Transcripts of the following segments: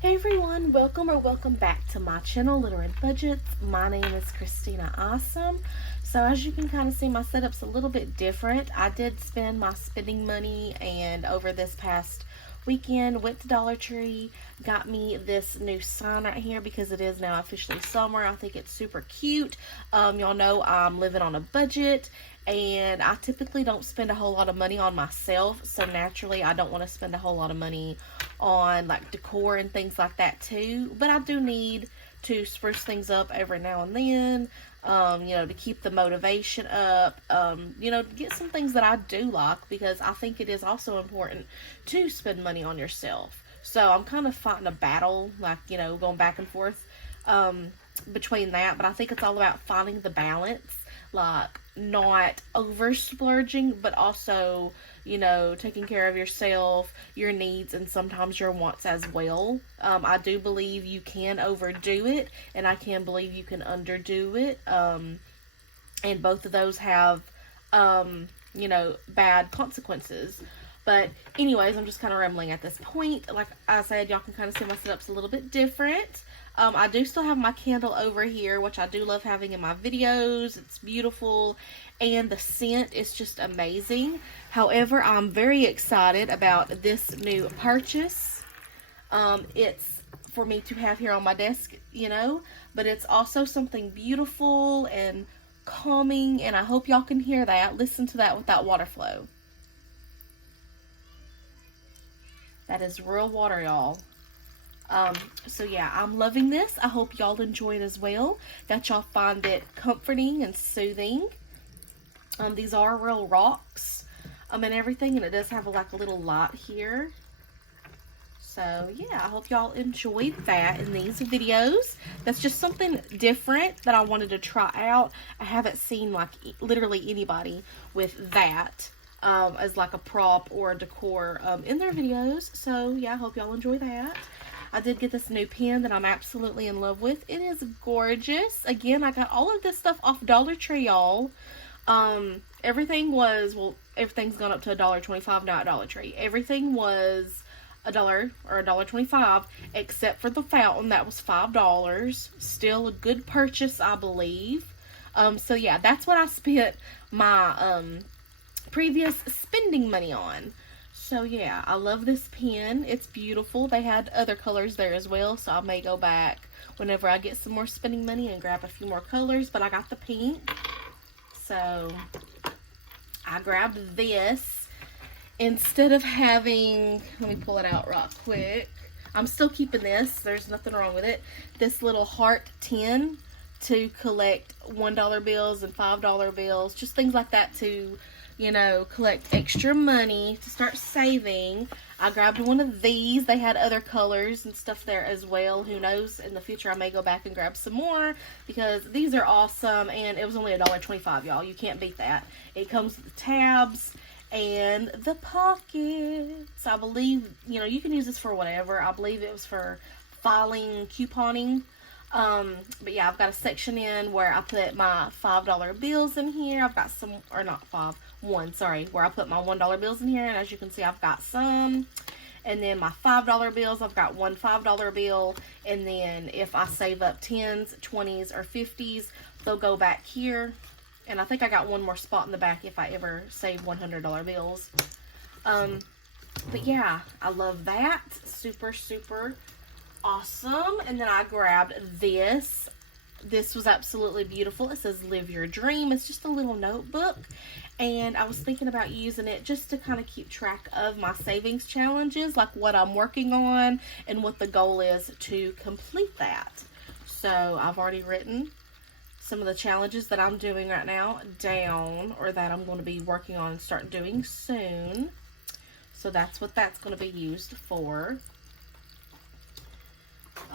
Hey everyone, welcome back to my channel, Little Red Budgets. My name is Christina Awesome. So as you can kind of see, my setup's a little bit different. I did spend my spending money, and over this past weekend went to Dollar Tree, got me this new sign right here because it is now officially summer. I think it's super cute. Y'all know I'm living on a budget, and I typically don't spend a whole lot of money on myself, so naturally I don't want to spend a whole lot of money on like decor and things like that too, but I do need to spruce things up every now and then, to keep the motivation up, to get some things that I do like, because I think it is also important to spend money on yourself. So I'm kind of fighting a battle, going back and forth between that, but I think it's all about finding the balance, like not over splurging, but also, taking care of yourself, your needs, and sometimes your wants as well. I do believe you can overdo it, and I can believe you can underdo it. And both of those have, bad consequences. But anyways, I'm just kind of rambling at this point. Like I said, y'all can kind of see my setup's a little bit different. I do still have my candle over here, which I do love having in my videos. It's beautiful, and the scent is just amazing. However, I'm very excited about this new purchase. It's for me to have here on my desk, but it's also something beautiful and calming, and I hope y'all can hear that. Listen to that with that water flow. That is real water, y'all. So yeah, I'm loving this. I hope y'all enjoy it as well, that y'all find it comforting and soothing. These are real rocks, and everything, and it does have a little light here. So yeah, I hope y'all enjoyed that in these videos. That's just something different that I wanted to try out. I haven't seen literally anybody with that as like a prop or a decor in their videos. So yeah, I hope y'all enjoy that. I did get this new pen that I'm absolutely in love with. It is gorgeous. Again, I got all of this stuff off Dollar Tree, y'all. Everything's gone up to $1.25 now at Dollar Tree. Everything was $1 or $1.25, except for the fountain that was $5. Still a good purchase, I believe. So yeah, that's what I spent my previous spending money on. So yeah, I love this pen. It's beautiful. They had other colors there as well, so I may go back whenever I get some more spending money and grab a few more colors, but I got the pink. So I grabbed this instead of having, let me pull it out real quick. I'm still keeping this. There's nothing wrong with it. This little heart tin to collect $1 bills and $5 bills, just things like that to collect extra money to start saving. I grabbed one of these. They had other colors and stuff there as well. Who knows, in the future I may go back and grab some more, because these are awesome, and it was only $1.25, y'all. You can't beat that. It comes with the tabs and the pockets. I believe, you can use this for whatever. I believe it was for filing, couponing. But yeah, I've got a section in where I put my $5 bills in here. I've got some, or not where I put my $1 bills in here, and as you can see, I've got some. And then my $5 bills, I've got one $5 bill, and then if I save up 10s, 20s, or 50s, they'll go back here. And I think I got one more spot in the back if I ever save $100 bills. But yeah, I love that. Super, super awesome. And then I grabbed this. This was absolutely beautiful. It says Live Your Dream. It's just a little notebook, and I was thinking about using it just to kind of keep track of my savings challenges, like what I'm working on and what the goal is to complete that. So I've already written some of the challenges that I'm doing right now down, or that I'm going to be working on and start doing soon. So that's what that's going to be used for.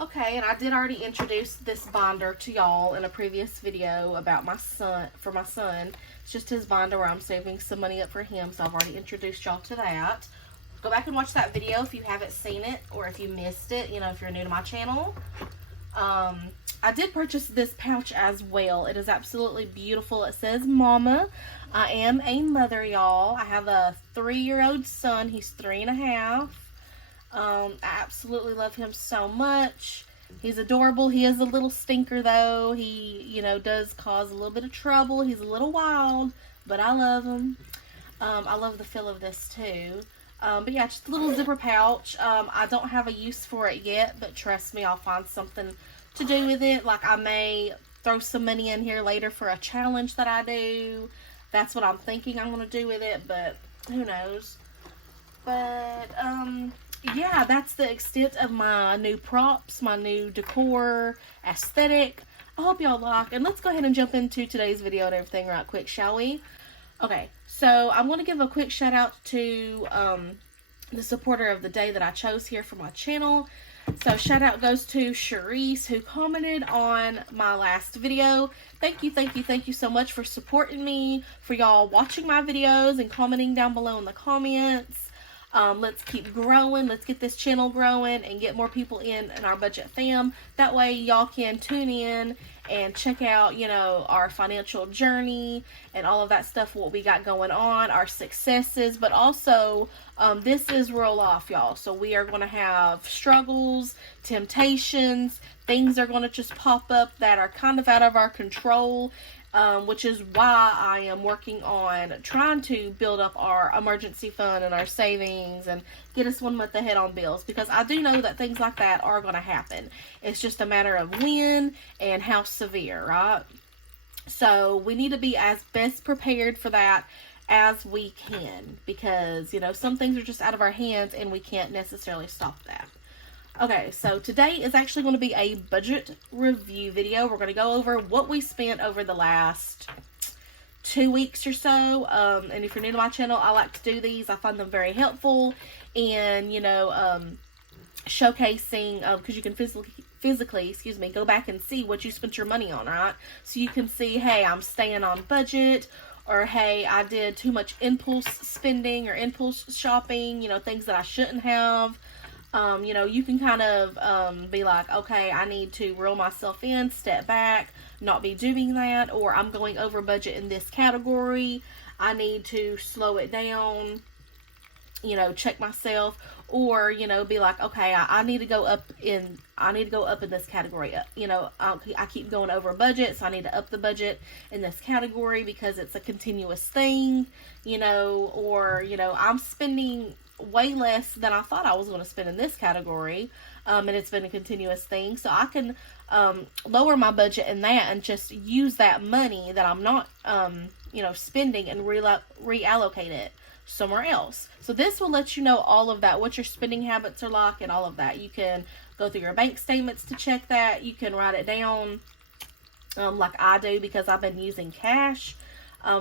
Okay, and I did already introduce this binder to y'all in a previous video about my son, for my son. It's just his binder where I'm saving some money up for him, so I've already introduced y'all to that. Go back and watch that video if you haven't seen it, or if you missed it, if you're new to my channel. I did purchase this pouch as well. It is absolutely beautiful. It says Mama. I am a mother, y'all. I have a 3-year-old son. He's 3 and a half. I absolutely love him so much. He's adorable. He is a little stinker, though. He, does cause a little bit of trouble. He's a little wild, but I love him. I love the feel of this, too. But yeah, just a little zipper pouch. I don't have a use for it yet, but trust me, I'll find something to do with it. Like, I may throw some money in here later for a challenge that I do. That's what I'm thinking I'm going to do with it, but who knows. But, yeah, that's the extent of my new props, my new decor aesthetic. I hope y'all like, and let's go ahead and jump into today's video and everything right quick, shall we? Okay, so I'm going to give a quick shout out to the supporter of the day that I chose here for my channel. So shout out goes to Sharice, who commented on my last video. Thank you so much for supporting me, for y'all watching my videos and commenting down below in the comments. Let's keep growing. Let's get this channel growing and get more people in our budget fam. That way y'all can tune in and check out, our financial journey and all of that stuff, what we got going on, our successes, but also, this is real life, y'all. So we are going to have struggles, temptations, things are going to just pop up that are kind of out of our control. Which is why I am working on trying to build up our emergency fund and our savings and get us 1 month ahead on bills, because I do know that things like that are going to happen. It's just a matter of when and how severe, right? So we need to be as best prepared for that as we can, because, some things are just out of our hands and we can't necessarily stop that. Okay, so today is actually going to be a budget review video. We're going to go over what we spent over the last 2 weeks or so. And if you're new to my channel, I like to do these. I find them very helpful and, showcasing, because you can physically, go back and see what you spent your money on, right? So you can see, hey, I'm staying on budget, or hey, I did too much impulse spending or impulse shopping, things that I shouldn't have. You can kind of be like, okay, I need to reel myself in, step back, not be doing that, or I'm going over budget in this category. I need to slow it down, check myself, or, be like, okay, I need to go up in this category. I keep going over budget, so I need to up the budget in this category because it's a continuous thing, or, I'm spending way less than I thought I was going to spend in this category, and it's been a continuous thing, so I can lower my budget in that and just use that money that I'm not spending and reallocate it somewhere else. So this will let you know all of that, what your spending habits are like and all of that. You can go through your bank statements to check that. You can write it down like I do, because I've been using cash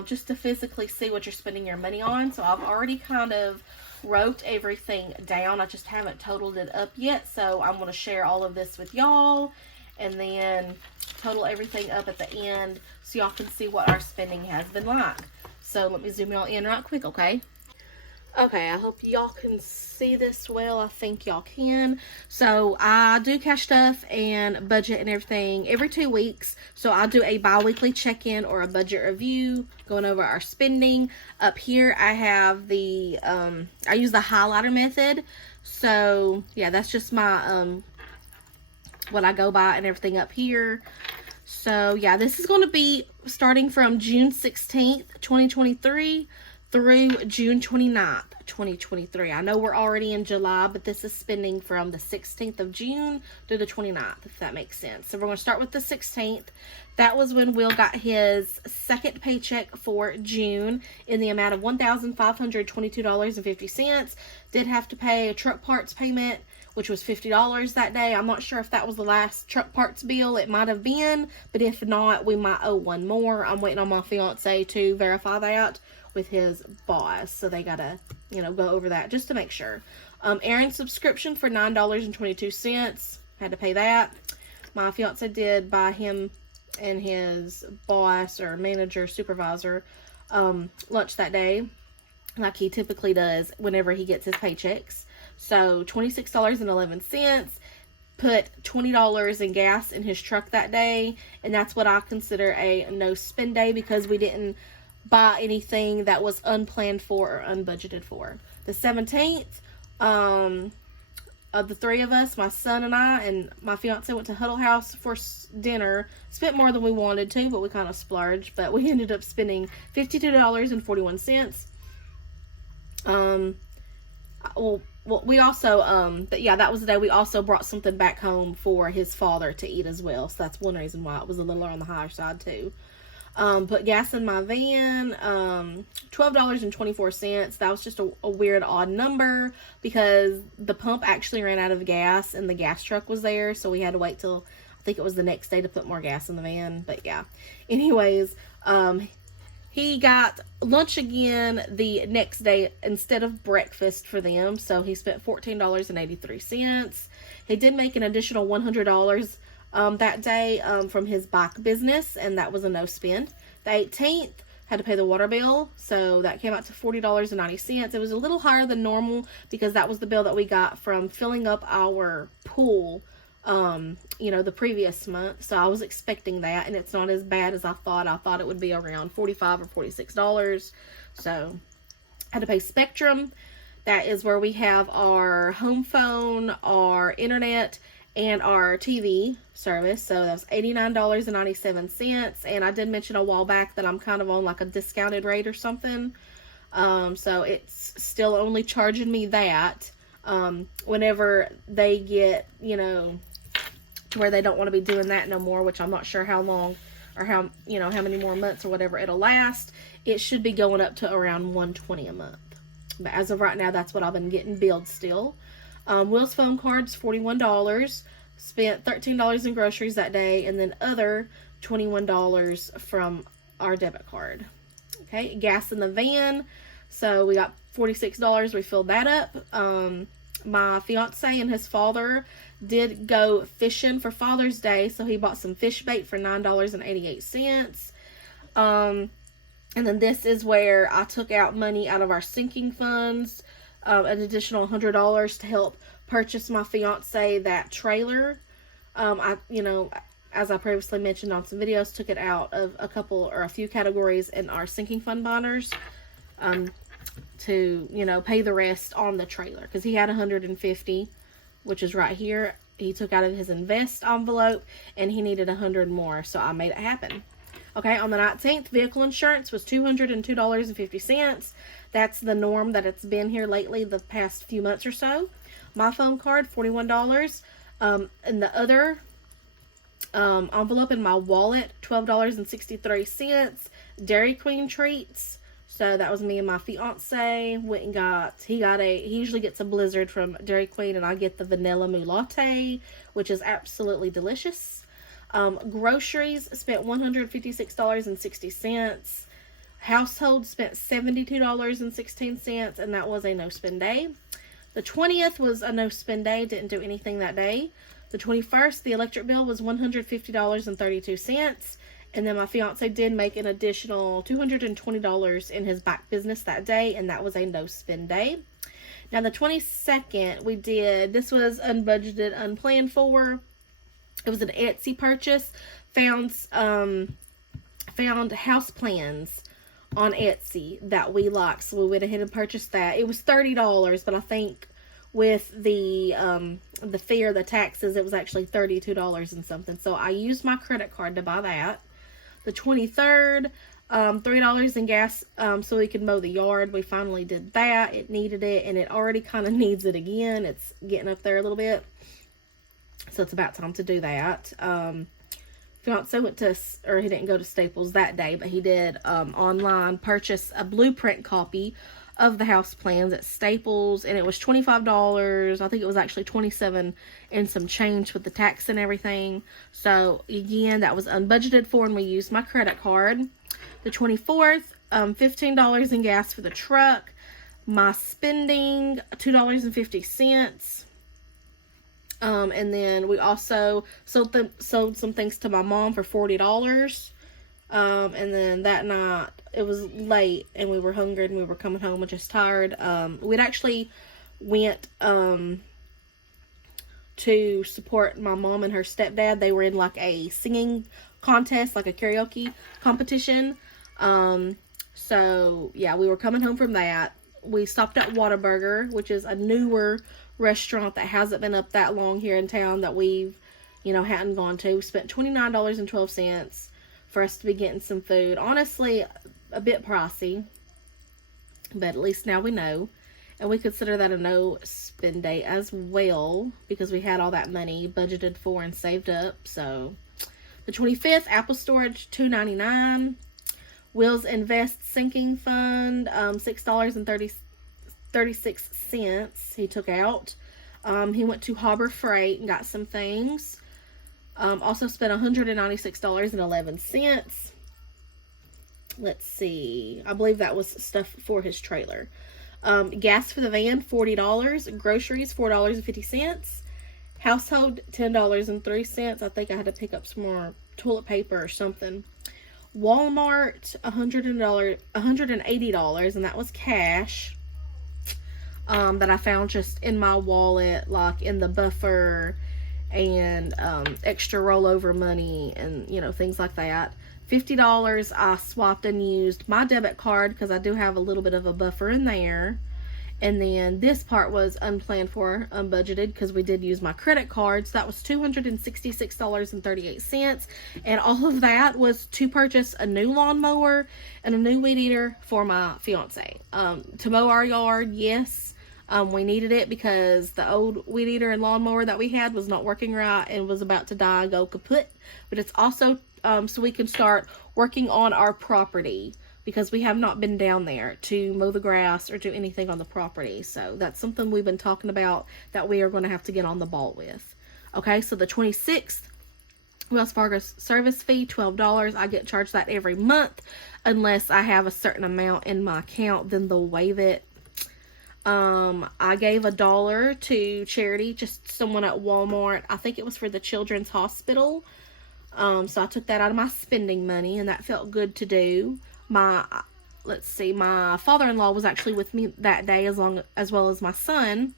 just to physically see what you're spending your money on. So I've already kind of wrote everything down. I just haven't totaled it up yet, so I'm going to share all of this with y'all and then total everything up at the end so y'all can see what our spending has been like. So let me zoom y'all in right quick, okay? Okay, I hope y'all can see this well. I think y'all can. So I do cash stuff and budget and everything every 2 weeks. So I'll do a bi-weekly check-in or a budget review going over our spending. Up here I have the, I use the highlighter method. So yeah, that's just my, what I go by and everything up here. So yeah, this is going to be starting from June 16th, 2023 through June 29th, 2023. I know we're already in July, but this is spending from the 16th of June to the 29th, if that makes sense. So we're going to start with the 16th. That was when Will got his second paycheck for June in the amount of $1,522.50. Did have to pay a truck parts payment, which was $50 that day. I'm not sure if that was the last truck parts bill. It might have been, but if not, we might owe one more. I'm waiting on my fiance to verify that with his boss, so they gotta, go over that just to make sure. Aaron's subscription for $9.22, had to pay that. My fiance did buy him and his boss or manager, supervisor, lunch that day, like he typically does whenever he gets his paychecks. So $26.11, put $20 in gas in his truck that day, and that's what I consider a no spend day, because we didn't buy anything that was unplanned for or unbudgeted for. The 17th, the three of us, my son and I, and my fiance went to Huddle House for dinner. Spent more than we wanted to, but we kind of splurged. But we ended up spending $52.41. Well, we also, but yeah, that was the day we also brought something back home for his father to eat as well. So that's one reason why it was a little on the higher side too. Put gas in my van, $12.24. That was just a weird, odd number because the pump actually ran out of gas and the gas truck was there. So we had to wait till, I think it was the next day to put more gas in the van. But yeah, anyways, he got lunch again the next day instead of breakfast for them. So he spent $14.83. He did make an additional $100 that day from his bike business, and that was a no spend. The 18th, had to pay the water bill, so that came out to $40.90. It was a little higher than normal because that was the bill that we got from filling up our pool, the previous month. So I was expecting that, and it's not as bad as I thought. I thought it would be around $45 or $46. So I had to pay Spectrum. That is where we have our home phone, our internet, and our TV service. So that was $89.97. And I did mention a while back that I'm kind of on like a discounted rate or something. So it's still only charging me that whenever they get, to where they don't want to be doing that no more, which I'm not sure how long or how many more months or whatever it'll last. It should be going up to around $120 a month. But as of right now, that's what I've been getting billed still. Will's phone cards, $41. Spent $13 in groceries that day, and then other $21 from our debit card. Okay, gas in the van. So we got $46. We filled that up. My fiance and his father did go fishing for Father's Day, so he bought some fish bait for $9.88. And then this is where I took out money out of our sinking funds, an additional $100 to help purchase my fiance that trailer. As I previously mentioned on some videos, took it out of a few categories in our sinking fund binders, to, pay the rest on the trailer, because he had $150, which is right here. He took out of his invest envelope, and he needed $100 more, so I made it happen. Okay, on the 19th, vehicle insurance was $202.50. That's the norm that it's been here lately, the past few months or so. My phone card, $41. And the other envelope in my wallet, $12.63. Dairy Queen treats. So that was me and my fiance. Went and he usually gets a Blizzard from Dairy Queen, and I get the vanilla mousse latte, which is absolutely delicious. Groceries, spent $156.60. Household spent $72.16, and that was a no spend day. The 20th was a no spend day, didn't do anything that day. The 21st, the electric bill was $150.32, and then my fiance did make an additional $220 in his bike business that day, and that was a no spend day. Now the 22nd, this was unbudgeted, unplanned for. It was an Etsy purchase. Found house plans on Etsy that we liked, so we went ahead and purchased that. It was $30, but I think with the fee or the taxes, it was actually $32 and something. So I used my credit card to buy that. The 23rd, $3 in gas so we could mow the yard. We finally did that. It needed it, and it already kind of needs it again. It's getting up there a little bit. So it's about time to do that. Fiance went to, or he didn't go to Staples that day, but he did online purchase a blueprint copy of the house plans at Staples, and it was $25. I think it was actually $27 and some change with the tax and everything. So again, that was unbudgeted for, and we used my credit card. The 24th, $15 in gas for the truck. My spending, $2.50. And then we also sold some things to my mom for $40. And then that night, it was late, and we were hungry, and we were coming home and just tired. We'd actually went to support my mom and her stepdad. They were in like a singing contest, like a karaoke competition. So yeah, we were coming home from that. We stopped at Whataburger, which is a newer restaurant that hasn't been up that long here in town that we've, hadn't gone to. We spent $29.12 for us to be getting some food. Honestly, a bit pricey, but at least now we know. And we consider that a no-spend day as well, because we had all that money budgeted for and saved up. So, the 25th, Apple Storage, $2.99. Will's Invest Sinking Fund, $6.36 he took out. He went to Harbor Freight and got some things. Also spent $196.11. Let's see. I believe that was stuff for his trailer. Gas for the van, $40. Groceries, $4.50. Household, $10.03. I think I had to pick up some more toilet paper or something. Walmart, $180, and that was cash. That I found just in my wallet, like in the buffer, and extra rollover money, and things like that. $50 I swapped and used my debit card, because I do have a little bit of a buffer in there. And then this part was unplanned for, unbudgeted, because we did use my credit card. So that was $266.38. And all of that was to purchase a new lawnmower and a new weed eater for my fiance. To mow our yard, yes. We needed it because the old weed eater and lawnmower that we had was not working right and was about to die and go kaput. But it's also so we can start working on our property, because we have not been down there to mow the grass or do anything on the property. So that's something we've been talking about that we are going to have to get on the ball with. Okay, so the 26th, Wells Fargo service fee, $12. I get charged that every month unless I have a certain amount in my account, then they'll waive it. I gave $1 to charity, just someone at Walmart. I think it was for the Children's Hospital. So I took that out of my spending money, and that felt good to do. My father-in-law was actually with me that day, as well as my son.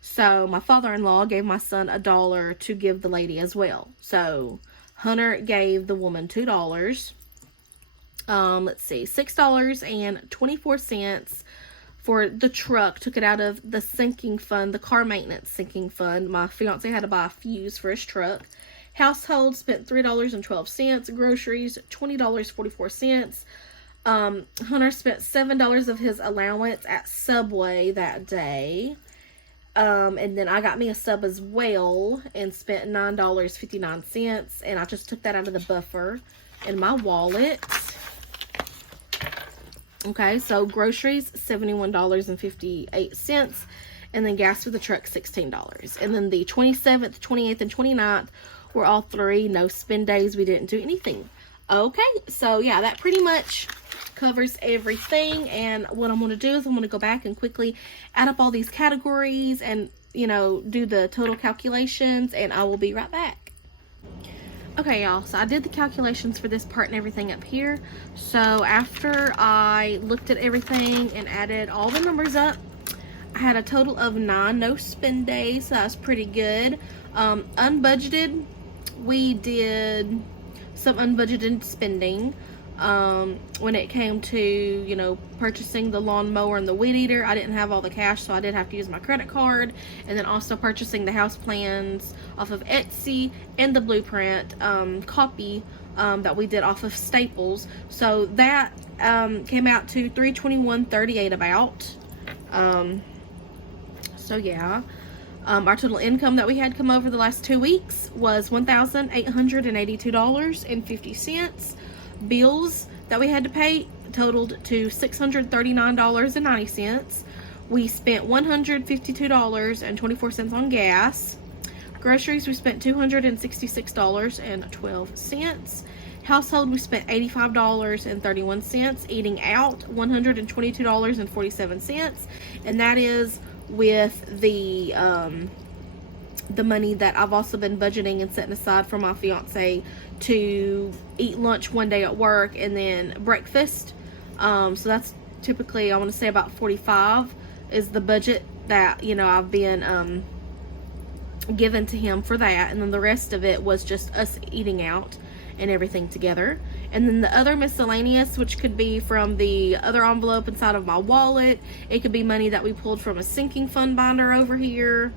So my father-in-law gave my son $1 to give the lady as well. So Hunter gave the woman $2. $6.24 for the truck. Took it out of the sinking fund, the car maintenance sinking fund. My fiance had to buy a fuse for his truck. Household spent $3.12. Groceries, $20.44. Hunter spent $7 of his allowance at Subway that day. And then I got me a sub as well and spent $9.59. And I just took that out of the buffer in my wallet. Okay, so groceries, $71.58. And then gas for the truck, $16. And then the 27th, 28th, and 29th were all 3 no spend days. We didn't do anything. Okay, so yeah, that pretty much covers everything. And what I'm going to do is I'm going to go back and quickly add up all these categories and, do the total calculations, and I will be right back. Okay, y'all, so I did the calculations for this part and everything up here. So after I looked at everything and added all the numbers up, I had a total of 9 no spend days, so that's pretty good. Unbudgeted, we did some unbudgeted spending. When it came to, purchasing the lawnmower and the weed eater, I didn't have all the cash, so I did have to use my credit card. And then also purchasing the house plans off of Etsy and the blueprint copy that we did off of Staples. So that came out to $321.38 about. So yeah. Our total income that we had come over the last 2 weeks was $1,882.50. Bills that we had to pay totaled to $639.90. We spent $152.24 on gas. Groceries, we spent $266.12. Household, we spent $85.31. Eating out, $122.47. And that is with the money that I've also been budgeting and setting aside for my fiance to eat lunch one day at work and then breakfast. So that's typically, I want to say about 45 is the budget that, I've been given to him for that. And then the rest of it was just us eating out and everything together. And then the other miscellaneous, which could be from the other envelope inside of my wallet. It could be money that we pulled from a sinking fund binder over here.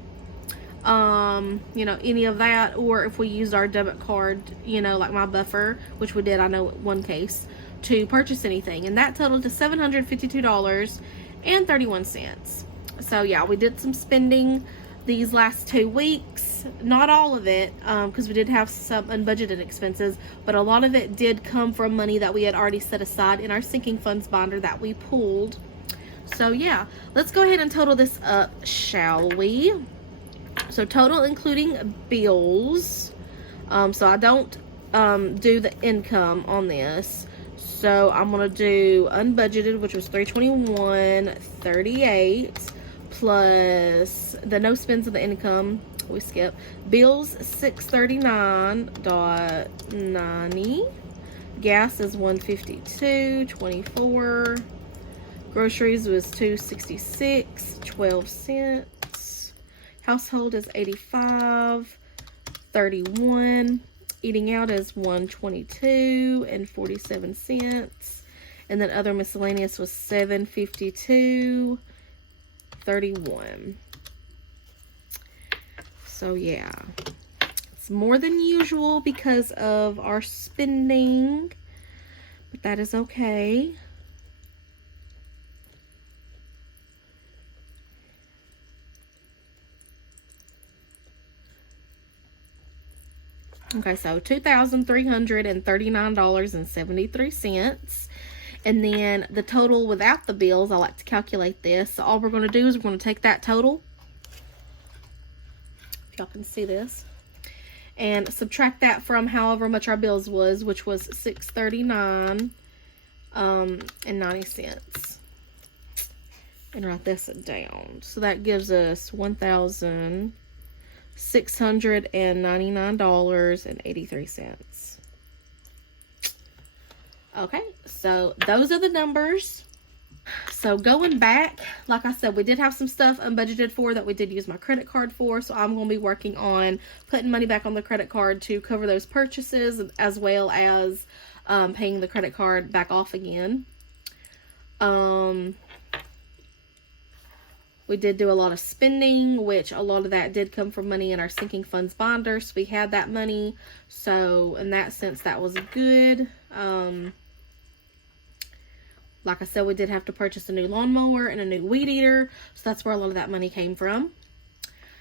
You know, any of that, or if we used our debit card, you know, like my buffer, which we did, I know one case, to purchase anything. And that totaled to $752.31. So yeah, we did some spending these last 2 weeks. Not all of it, because we did have some unbudgeted expenses, but a lot of it did come from money that we had already set aside in our sinking funds binder that we pulled. So yeah, let's go ahead and total this up, shall we? So total including bills. So I don't do the income on this. So I'm gonna do unbudgeted, which was $321.38, plus the no spends of the income we skip. Bills $639.90. Gas is $152.24. Groceries was $266.12. Household is $85.31. Eating out is $122.47. And then other miscellaneous was $752.31. So yeah, it's more than usual because of our spending, but that is okay. Okay, so $2,339.73. And then the total without the bills, I like to calculate this. So all we're going to do is we're going to take that total, if y'all can see this, and subtract that from however much our bills was, which was $639.90. And write this down. So that gives us $1,699.83. Okay, so those are the numbers. So going back, like I said, we did have some stuff unbudgeted for that we did use my credit card for. So I'm going to be working on putting money back on the credit card to cover those purchases, as well as paying the credit card back off again. We did do a lot of spending, which a lot of that did come from money in our sinking funds binder. So we had that money. So in that sense, that was good. Like I said, we did have to purchase a new lawnmower and a new weed eater. So that's where a lot of that money came from.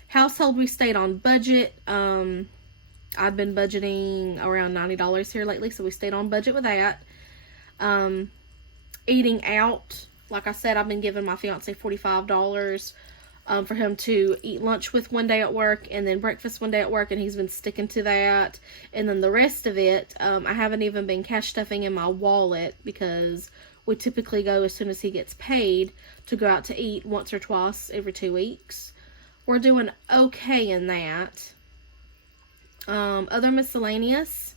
Household, we stayed on budget. I've been budgeting around $90 here lately. So we stayed on budget with that. Eating out, like I said, I've been giving my fiance $45 for him to eat lunch with one day at work and then breakfast one day at work, and he's been sticking to that. And then the rest of it, I haven't even been cash stuffing in my wallet because we typically go as soon as he gets paid to go out to eat once or twice every 2 weeks. We're doing okay in that. Other miscellaneous,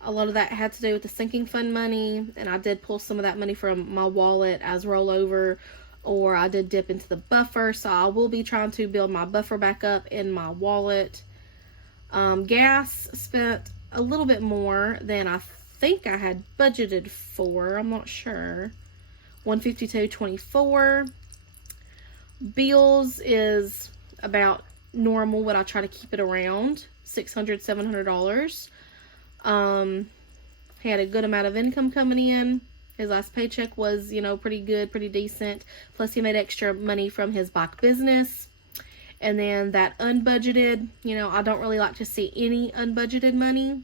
a lot of that had to do with the sinking fund money, and I did pull some of that money from my wallet as rollover, or I did dip into the buffer, so I will be trying to build my buffer back up in my wallet. Gas, spent a little bit more than I think I had budgeted for. I'm not sure. $152.24. Bills is about normal, what I try to keep it around, $600, $700. He had a good amount of income coming in. His last paycheck was, you know, pretty good, pretty decent. Plus he made extra money from his bike business. And then that unbudgeted, you know, I don't really like to see any unbudgeted money.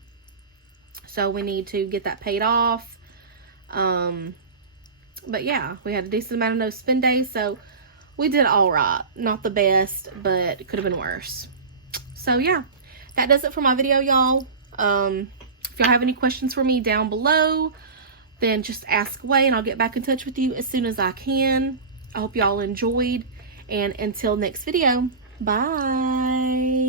So we need to get that paid off. But yeah, we had a decent amount of no spend days. So we did all right. Not the best, but it could have been worse. So yeah, that does it for my video, y'all. If y'all have any questions for me down below, then just ask away and I'll get back in touch with you as soon as I can. I hope y'all enjoyed, and until next video, bye.